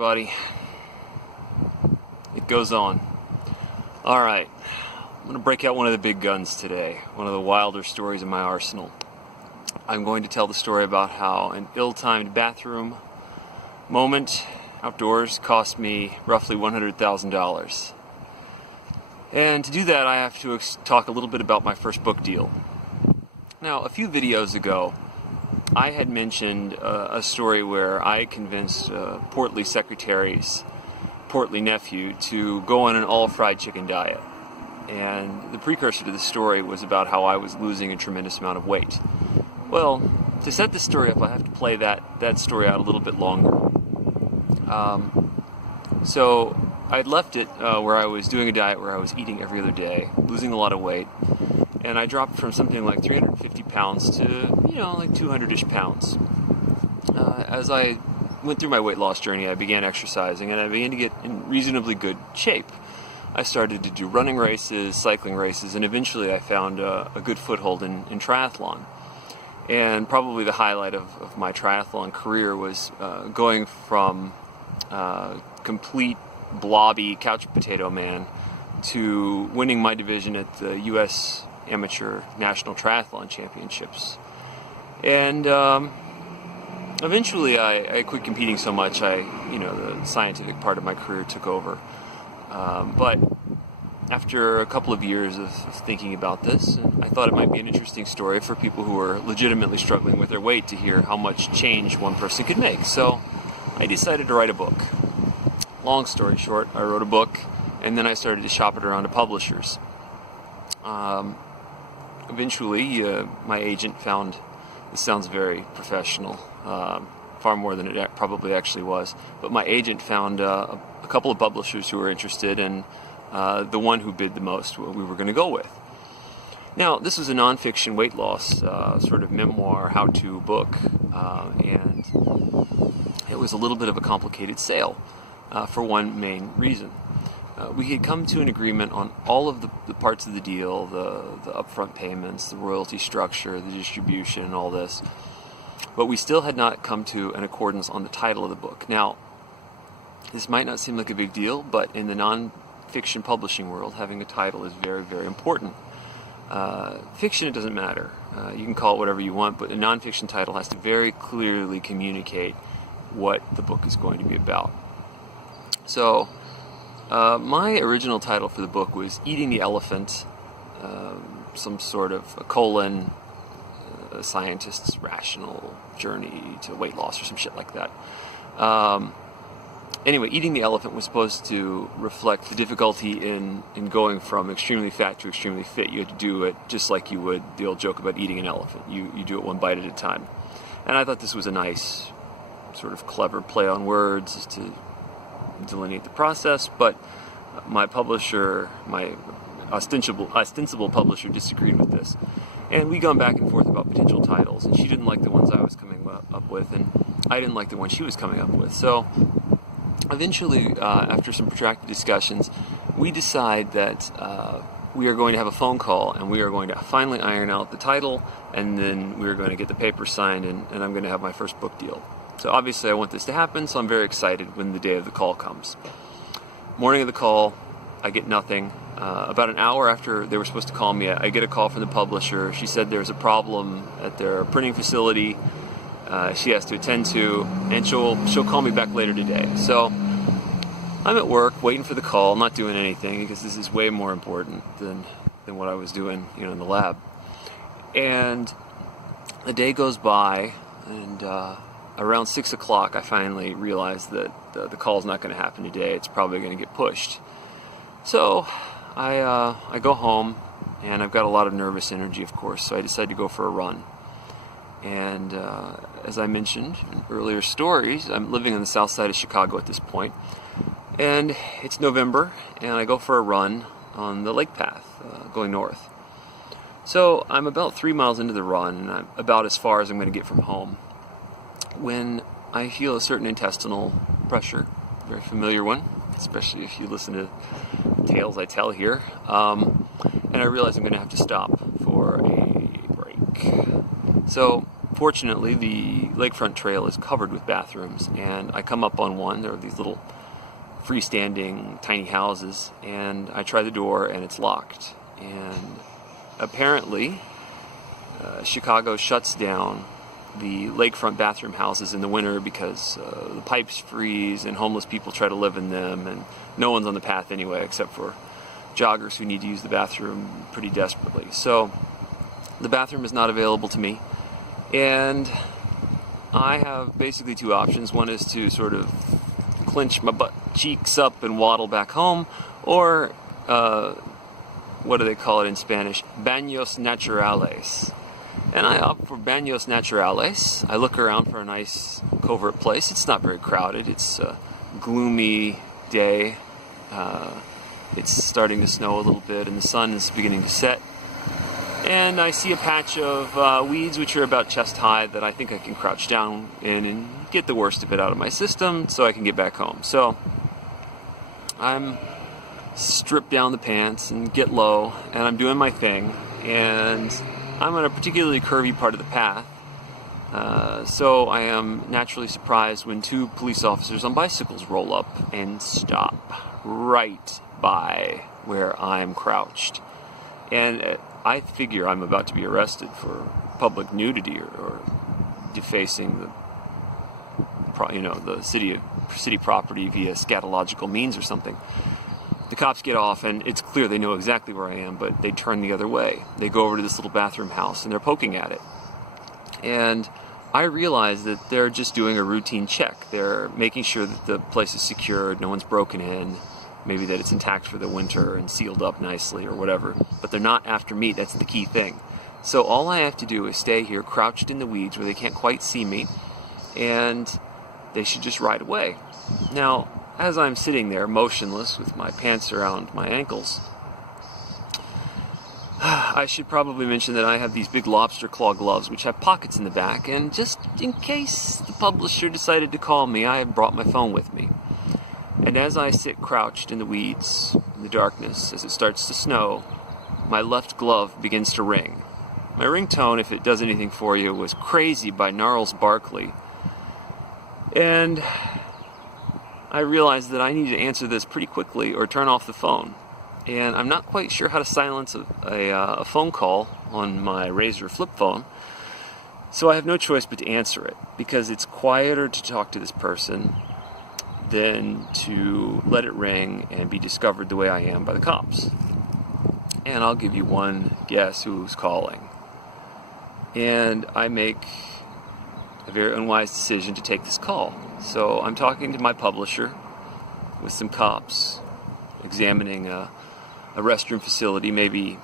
everybody. It goes on. Alright, I'm going to break out one of the big guns today, one of the wilder stories in my arsenal. I'm going to tell the story about how an ill-timed bathroom moment outdoors cost me roughly $100,000. And to do that, I have to talk a little bit about my first book deal. Now, a few videos ago, I had mentioned a story where I convinced portly secretary's portly nephew to go on an all-fried chicken diet. And the precursor to the story was about how I was losing a tremendous amount of weight. Well, to set this story up, I have to play that story out a little bit longer. So I'd left it where I was doing a diet where I was eating every other day, losing a lot of weight, and I dropped from something like 350 pounds to, like 200-ish pounds. As I went through my weight loss journey, I began exercising, and I began to get in reasonably good shape. I started to do running races, cycling races, and eventually I found a good foothold in triathlon. And probably the highlight of my triathlon career was going from complete blobby couch potato man to winning my division at the U.S. Amateur National Triathlon Championships. And eventually I quit competing so much, the scientific part of my career took over. But after a couple of years of thinking about this, I thought it might be an interesting story for people who are legitimately struggling with their weight to hear how much change one person could make. So I decided to write a book. Long story short, I wrote a book, and then I started to shop it around to publishers. Eventually, my agent found, this sounds very professional, far more than it probably actually was, but my agent found a couple of publishers who were interested, and the one who bid the most we were going to go with. Now, this was a nonfiction weight loss sort of memoir, how-to book, and it was a little bit of a complicated sale for one main reason. We had come to an agreement on all of the parts of the deal, the upfront payments, the royalty structure, the distribution, and all this, but we still had not come to an accordance on the title of the book. Now, this might not seem like a big deal, but in the non-fiction publishing world, having a title is very, very important. Fiction, it doesn't matter. You can call it whatever you want, but a non-fiction title has to very clearly communicate what the book is going to be about. So, my original title for the book was Eating the Elephant, some sort of a colon, a scientist's rational journey to weight loss or some shit like that. Anyway, Eating the Elephant was supposed to reflect the difficulty in going from extremely fat to extremely fit. You had to do it just like you would the old joke about eating an elephant. You do it one bite at a time. And I thought this was a nice, sort of clever play on words to delineate the process, but my publisher, my ostensible publisher, disagreed with this. And we gone back and forth about potential titles, and she didn't like the ones I was coming up with, and I didn't like the one she was coming up with. So eventually, after some protracted discussions, we decide that we are going to have a phone call, and we are going to finally iron out the title, and then we are going to get the papers signed, and I'm going to have my first book deal. So obviously I want this to happen, so I'm very excited when the day of the call comes. Morning of the call, I get nothing. About an hour after they were supposed to call me, I get a call from the publisher. She said there's a problem at their printing facility she has to attend to, and she'll call me back later today. So I'm at work waiting for the call, not doing anything, because this is way more important than what I was doing in the lab. And the day goes by, and around 6 o'clock, I finally realized that the call's not going to happen today. It's probably going to get pushed. So I go home, and I've got a lot of nervous energy, of course, so I decide to go for a run. And as I mentioned in earlier stories, I'm living on the south side of Chicago at this point. And it's November, and I go for a run on the lake path going north. So I'm about 3 miles into the run, and I'm about as far as I'm going to get from home, when I feel a certain intestinal pressure, a very familiar one, especially if you listen to tales I tell here, and I realize I'm going to have to stop for a break. So Fortunately, the lakefront trail is covered with bathrooms, and I come up on one. There are these little freestanding tiny houses, and I try the door and it's locked. And apparently Chicago shuts down the lakefront bathroom houses in the winter because the pipes freeze and homeless people try to live in them, and no one's on the path anyway except for joggers who need to use the bathroom pretty desperately. So the bathroom is not available to me, and I have basically two options. One is to sort of clench my butt cheeks up and waddle back home, or what do they call it in Spanish? Baños naturales. And I opt for Baños naturales. I look around for a nice covert place. It's not very crowded. It's a gloomy day. It's starting to snow a little bit, and the sun is beginning to set. And I see a patch of weeds which are about chest high that I think I can crouch down in and get the worst of it out of my system so I can get back home. So I'm stripped down the pants and get low, and I'm doing my thing, and I'm on a particularly curvy part of the path. So I am naturally surprised when two police officers on bicycles roll up and stop right by where I'm crouched. And I figure I'm about to be arrested for public nudity or defacing the city property via scatological means or something. The cops get off, and it's clear they know exactly where I am, but they turn the other way. They go over to this little bathroom house, and they're poking at it. And I realize that they're just doing a routine check. They're making sure that the place is secured, no one's broken in, maybe that it's intact for the winter and sealed up nicely or whatever. But they're not after me. That's the key thing. So all I have to do is stay here crouched in the weeds where they can't quite see me, and they should just ride away. Now, as I'm sitting there motionless with my pants around my ankles, I should probably mention that I have these big lobster claw gloves which have pockets in the back, and just in case the publisher decided to call me, I have brought my phone with me. And as I sit crouched in the weeds, in the darkness, as it starts to snow, my left glove begins to ring. My ringtone, if it does anything for you, was Crazy by Gnarls Barkley. And I realized that I need to answer this pretty quickly or turn off the phone. And I'm not quite sure how to silence a phone call on my Razr flip phone. So I have no choice but to answer it, because it's quieter to talk to this person than to let it ring and be discovered the way I am by the cops. And I'll give you one guess who's calling. And I make a very unwise decision to take this call. So I'm talking to my publisher with some cops examining a restroom facility maybe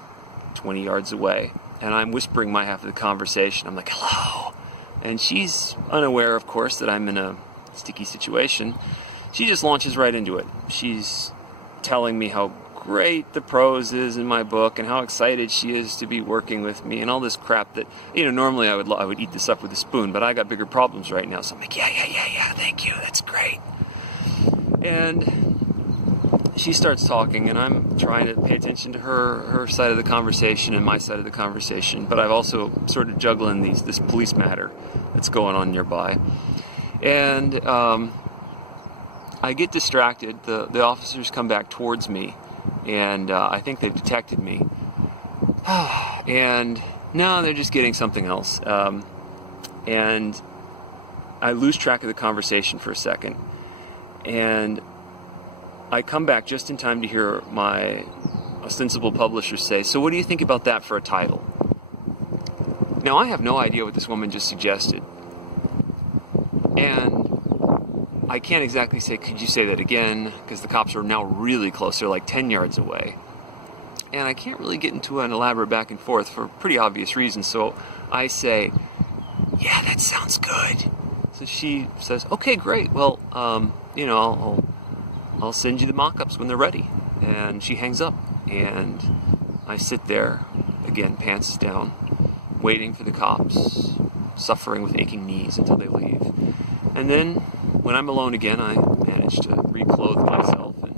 20 yards away, and I'm whispering my half of the conversation. I'm like, hello, and she's unaware, of course, that I'm in a sticky situation. She just launches right into it. She's telling me how great the prose is in my book and how excited she is to be working with me and all this crap that, normally I would eat this up with a spoon, but I got bigger problems right now. So I'm like, yeah, thank you, that's great. And she starts talking, and I'm trying to pay attention to her side of the conversation and my side of the conversation, but I've also sort of juggling this police matter that's going on nearby. And I get distracted. The officers come back towards me, and I think they've detected me. And no, they're just getting something else. And I lose track of the conversation for a second. And I come back just in time to hear my ostensible publisher say, so what do you think about that for a title? Now, I have no idea what this woman just suggested. And I can't exactly say, could you say that again? Because the cops are now really close. They're like 10 yards away. And I can't really get into an elaborate back and forth for pretty obvious reasons. So I say, yeah, that sounds good. So she says, okay, great. Well, I'll send you the mock-ups when they're ready. And she hangs up. And I sit there, again, pants down, waiting for the cops, suffering with aching knees until they leave. And then, when I'm alone again, I manage to reclothe myself and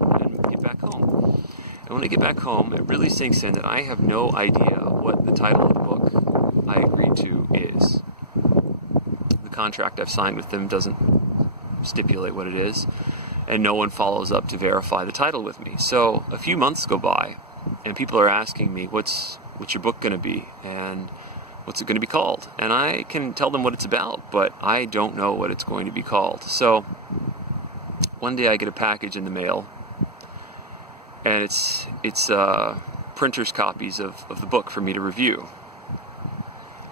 get back home. And when I get back home, it really sinks in that I have no idea what the title of the book I agreed to is. contract I've signed with them doesn't stipulate what it is, and no one follows up to verify the title with me. So a few months go by, and people are asking me, what's your book going to be, and what's it going to be called? And I can tell them what it's about, but I don't know what it's going to be called. So one day I get a package in the mail, and it's printer's copies of the book for me to review.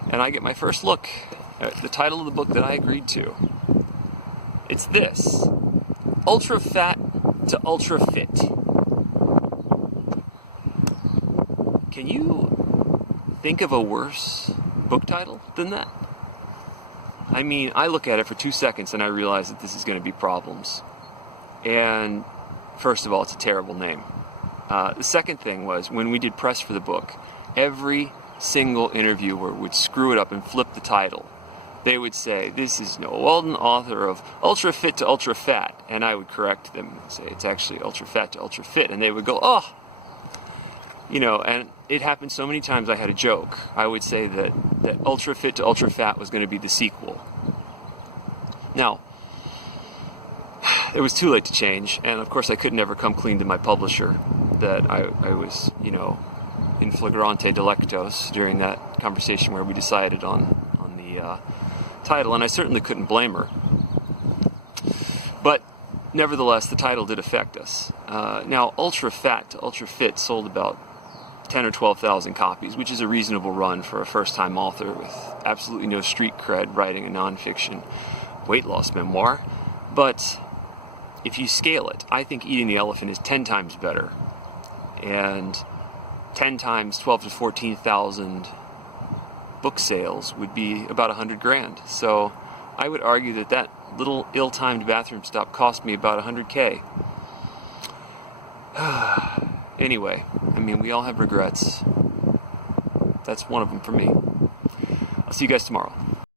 And I get my first look at the title of the book that I agreed to. It's this: Ultra Fat to Ultra Fit. Can you think of a worse book title than that? I mean, I look at it for 2 seconds and I realize that this is going to be problems. And first of all, it's a terrible name. The second thing was, when we did press for the book, every single interviewer would screw it up and flip the title. They would say, this is Noah Walden, author of Ultra Fit to Ultra Fat. And I would correct them and say, it's actually Ultra Fat to Ultra Fit. And they would go, oh! And it happened so many times I had a joke. I would say that Ultra Fit to Ultra Fat was going to be the sequel. Now, it was too late to change, and of course I could never come clean to my publisher that I was, in flagrante delictos during that conversation where we decided on the title, and I certainly couldn't blame her. But nevertheless, the title did affect us. Now, Ultra Fat to Ultra Fit sold about 10 or 12,000 copies, which is a reasonable run for a first-time author with absolutely no street cred writing a nonfiction weight loss memoir. But if you scale it, I think Eating the Elephant is 10 times better. And 10 times 12 to 14,000 book sales would be about $100,000. So I would argue that little ill-timed bathroom stop cost me about $100K. Anyway, I mean, we all have regrets. That's one of them for me. I'll see you guys tomorrow.